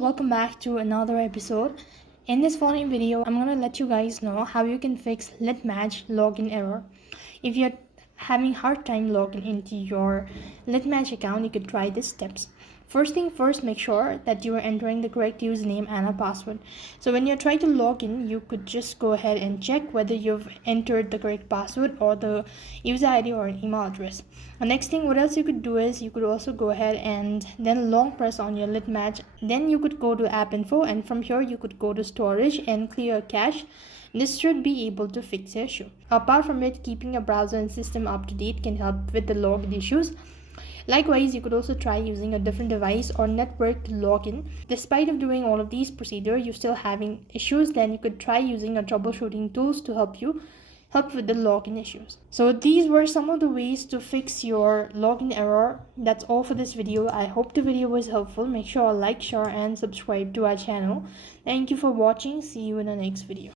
Welcome back to another episode. In this following video, I'm going to let you guys know how you can fix Litmatch login error. If you're having hard time logging into your Litmatch account, you could try these steps. First thing first, make sure that you are entering the correct username and a password. So when you're trying to log in, you could just go ahead and check whether you've entered the correct password or the user ID or email address. The next thing, what else you could do is you could also go ahead and then long press on your Litmatch. Then you could go to app info, and from here you could go to storage and clear cache. This should be able to fix the issue. Apart from it, keeping your browser and system up to date can help with the login issues. Likewise, you could also try using a different device or network to log in. Despite of doing all of these procedures, you're still having issues, then you could try using a troubleshooting tools to help with the login issues. So these were some of the ways to fix your login error. That's all for this video. I hope the video was helpful. Make sure to like, share and subscribe to our channel. Thank you for watching. See you in the next video.